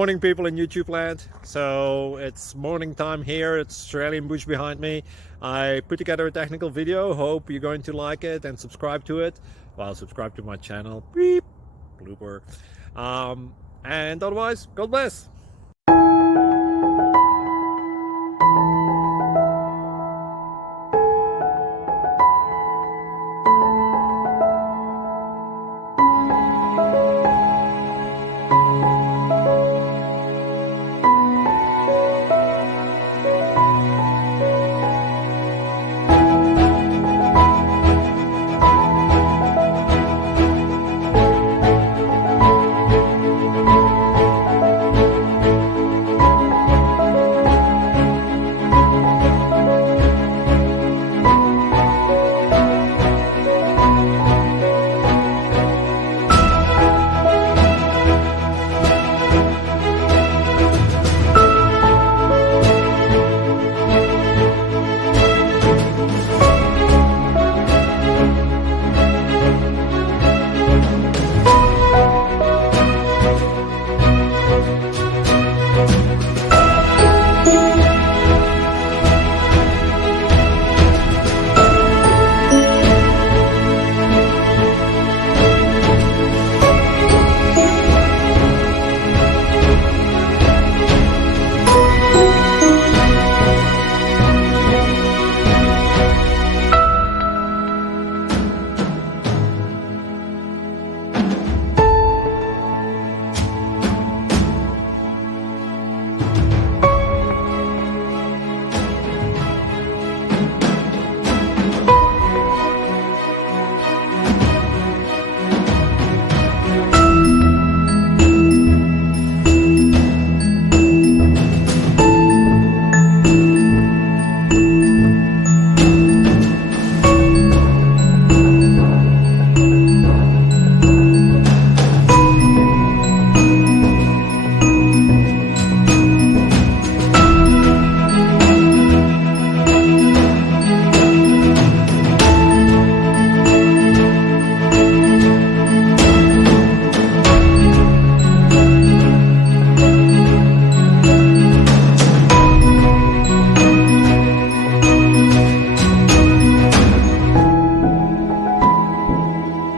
Morning people in YouTube land. So it's morning time here. It's Australian bush behind me. I put together a technical video. Hope you're going to like it and subscribe to it. Well, subscribe to my channel. Beep. Blooper. And otherwise, God bless.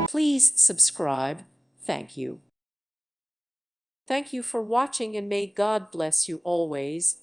Please subscribe. Thank you. Thank you for watching, and may God bless you always.